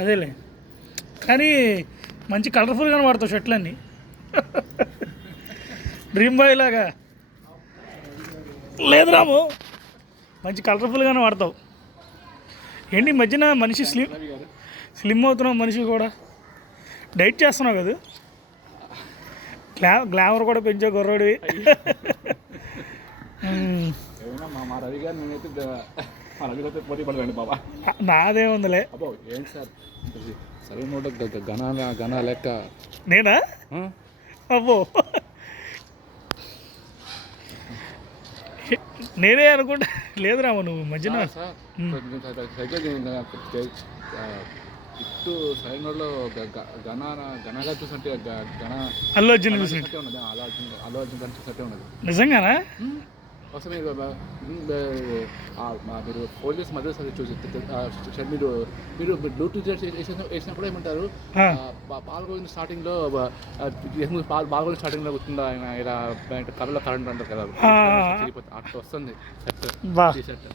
అదేలే, కానీ మంచి కలర్ఫుల్గానే వాడతావు షర్ట్లన్నీ. డ్రీమ్ బాయ్ లాగా లేదు రాము, మంచి కలర్ఫుల్గానే వాడతావు. ఏంటి ఈ మధ్యన మనిషి స్లిమ్ అవుతున్నావు, మనిషి కూడా డైట్ చేస్తున్నావు కదా, గ్లామర్ కూడా పెంచే కుర్రోడివి. నాదేముందిలే. ఏంటి సార్ సరైన గణ లెక్క నేనా? అబ్బో, నేనే అనుకుంటా. లేదు రాము, నువ్వు మధ్యన ఇటు సరైన గణగా చూసినట్టే అల్లు అర్జున్ చూసినట్టు ఉన్నది. అల్లు అర్జున్ గారు చూసినట్టే ఉన్నది. నిజంగానా? అసలు మీరు పోలీస్ మదర్స్ అది చూసి మీరు మీరు బ్లూటూత్ వేసినప్పుడు ఏమంటారు, పాల్గొని స్టార్టింగ్లో పాల్గొని స్టార్టింగ్లో వస్తుందా ఆయన ఇలా కళ్ళలో కరెంట్ అంటారు కదా, అట్లా వస్తుంది షర్ట్.